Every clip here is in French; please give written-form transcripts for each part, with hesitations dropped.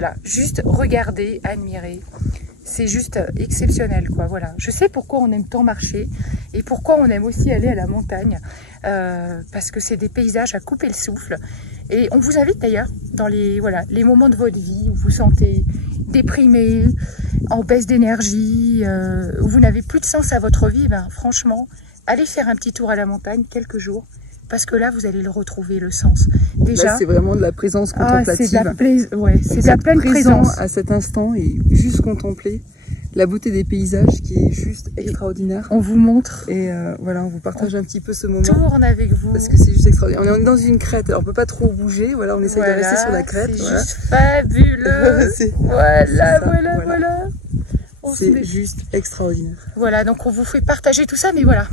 voilà, juste regarder, admirer. C'est juste exceptionnel, quoi. Voilà. Je sais pourquoi on aime tant marcher et pourquoi on aime aussi aller à la montagne, parce que c'est des paysages à couper le souffle. Et on vous invite d'ailleurs dans les moments de votre vie où vous vous sentez déprimé, en baisse d'énergie, où vous n'avez plus de sens à votre vie. Ben franchement, allez faire un petit tour à la montagne quelques jours. Parce que là, vous allez le retrouver, le sens. Déjà, c'est vraiment de la présence contemplative. C'est de la pleine présence. À cet instant et juste contempler la beauté des paysages qui est juste extraordinaire. On vous montre. Et voilà, on vous partage un petit peu ce moment. Tourne avec vous. Parce que c'est juste extraordinaire. On est dans une crête, alors on peut pas trop bouger. Voilà, on essaye de rester sur la crête. C'est juste fabuleux. Voilà. C'est juste extraordinaire. Voilà, donc on vous fait partager tout ça, mais voilà.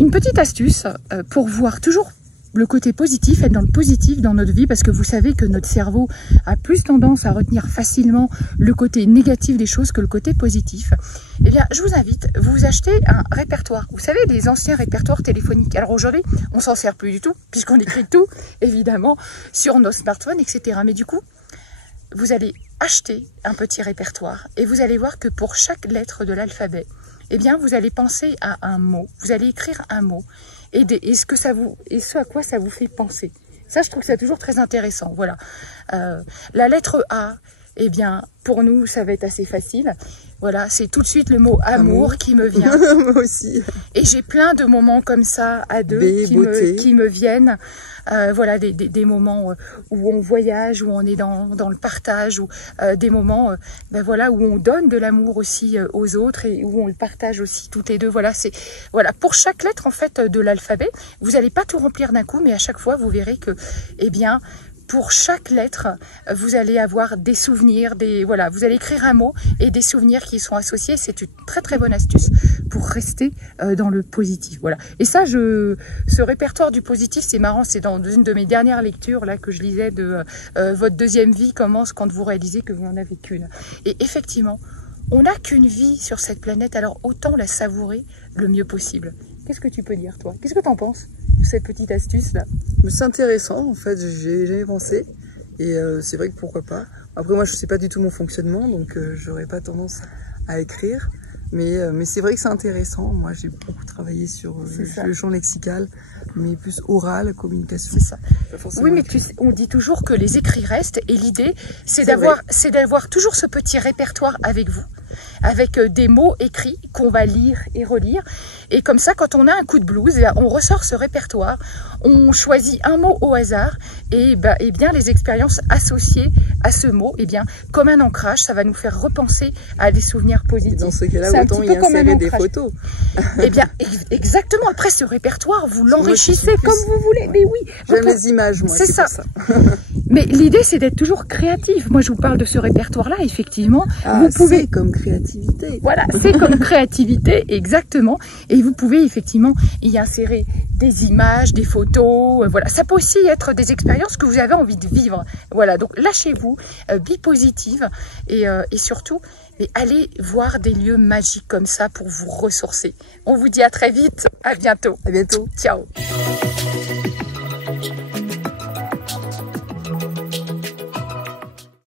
Une petite astuce pour voir toujours le côté positif, être dans le positif dans notre vie, parce que vous savez que notre cerveau a plus tendance à retenir facilement le côté négatif des choses que le côté positif. Eh bien, je vous invite, vous achetez un répertoire. Vous savez, les anciens répertoires téléphoniques. Alors aujourd'hui, on s'en sert plus du tout, puisqu'on écrit tout, évidemment, sur nos smartphones, etc. Mais du coup, vous allez acheter un petit répertoire et vous allez voir que pour chaque lettre de l'alphabet, eh bien, vous allez penser à un mot, vous allez écrire un mot et ce à quoi ça vous fait penser. Ça, je trouve que c'est toujours très intéressant. Voilà. La lettre A, eh bien, pour nous, ça va être assez facile. Voilà, c'est tout de suite le mot amour qui me vient. Moi aussi. Et j'ai plein de moments comme ça à deux qui me viennent. Voilà, des moments où on voyage, où on est dans le partage, ou des moments voilà, où on donne de l'amour aussi aux autres et où on le partage aussi toutes les deux. Voilà, pour chaque lettre en fait de l'alphabet, vous n'allez pas tout remplir d'un coup, mais à chaque fois vous verrez que, eh bien, pour chaque lettre, vous allez avoir des souvenirs, vous allez écrire un mot et des souvenirs qui y sont associés. C'est une très très bonne astuce pour rester dans le positif. Voilà. Et ça, ce répertoire du positif, c'est marrant, c'est dans une de mes dernières lectures là que je lisais de votre deuxième vie commence quand vous réalisez que vous n'en avez qu'une. Et effectivement, on n'a qu'une vie sur cette planète, alors autant la savourer le mieux possible. Qu'est-ce que tu peux dire, toi? Qu'est-ce que tu en penses de cette petite astuce-là? C'est intéressant, en fait, j'ai jamais pensé. Et c'est vrai que pourquoi pas. Après, moi, je sais pas du tout mon fonctionnement, donc j'aurais pas tendance à écrire. Mais c'est vrai que c'est intéressant. Moi, j'ai beaucoup travaillé sur le champ lexical, mais plus oral, communication. C'est ça. Oui, mais on dit toujours que les écrits restent. Et l'idée, c'est d'avoir toujours ce petit répertoire avec vous, avec des mots écrits qu'on va lire et relire. Et comme ça, quand on a un coup de blues, on ressort ce répertoire, on choisit un mot au hasard, et bien les expériences associées à ce mot, comme un ancrage, ça va nous faire repenser à des souvenirs positifs. Et dans ce cas-là, autant y insérer des photos. Eh bien, exactement. Après, ce répertoire, vous l'enrichissez comme vous voulez. Mais oui. J'aime les images, moi. C'est ça. Mais l'idée, c'est d'être toujours créatif. Moi, je vous parle de ce répertoire-là, effectivement. Vous pouvez, c'est comme créativité. Voilà, c'est comme créativité, exactement. Et vous pouvez effectivement y insérer des images, des photos. Voilà, ça peut aussi être des expériences que vous avez envie de vivre. Voilà, donc lâchez-vous, be positive et surtout, allez voir des lieux magiques comme ça pour vous ressourcer. On vous dit à très vite, à bientôt. À bientôt. Ciao.